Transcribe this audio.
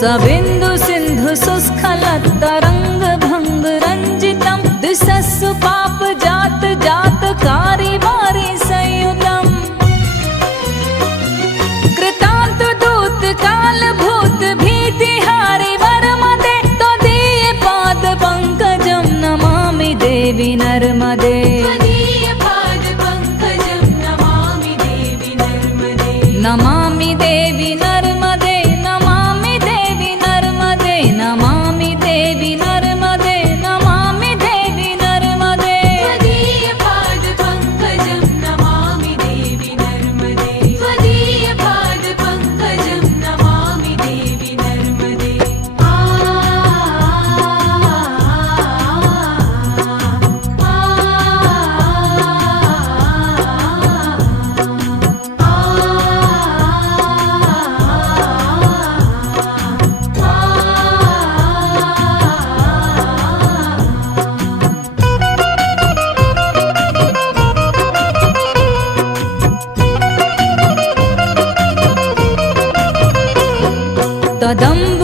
सबिन्दु सिन्धु सुस्खलत्तरङ्ग भङ्ग रञ्जितं दिशस्सु पाप जात जात कारी वारी संयुतम् कृतान्त दूत काल भूत भीतिहारि वरमदे त्वदीय पाद पंकजं नमामि देवी नर्मदे नमामि देवी नर्मदे नमामि देवी नर्मदे नमामि देवी नर्मदे नमामि देवी नर्मदे त्वदीय पाद पंकजं नमामि देवी नर्मदे त्वदीय पाद पंकजं नमामि देवी नर्मदे तदम्ब